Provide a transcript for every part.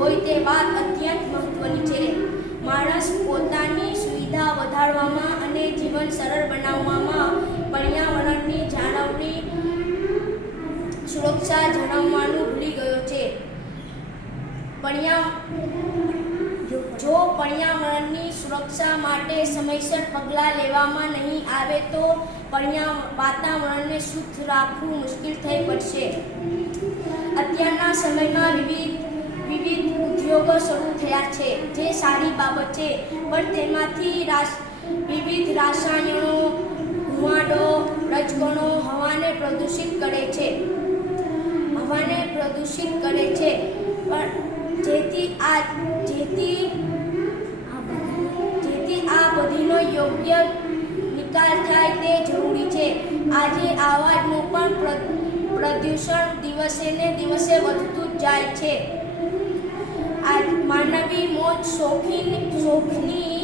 હોય તે વાત અત્યંત મહત્વની છે. માણસ પોતાની સુવિધા વધારવામાં અને જીવન સરળ બનાવવામાં પર્યાવરણની જાળવણી સુરક્ષા જાળવવાનું ભૂલી ગયો છે. જો પર્યાવરણની સુરક્ષા માટે સમયસર પગલાં લેવામાં નહીં આવે તો વાતાવરણને શુદ્ધ રાખવું મુશ્કેલ થઈ પડશે. અત્યારના સમયમાં વિવિધ ઉદ્યોગો શરૂ થયા છે, જે સારી બાબત છે, પણ તેમાંથી વિવિધ રસાયણો, ધુમાડો, રજકણો હવાને પ્રદૂષિત કરે છે. પણ જેથી આ બધીનો યોગ્ય નિકાલ થાય તે જરૂરી છે. આજે અવાજનું પણ પ્રદૂષણ દિવસે ને દિવસે વધતું જ જાય છે. માનવી મોજ શોખની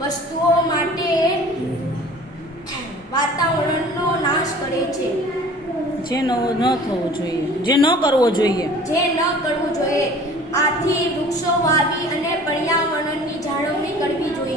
વસ્તુઓ માટે વાતાવરણનો નાશ કરે છે, જે ન કરવો જોઈએ. આથી વૃક્ષો વાવી અને પર્યાવરણની જાળવણી કરવી જોઈએ.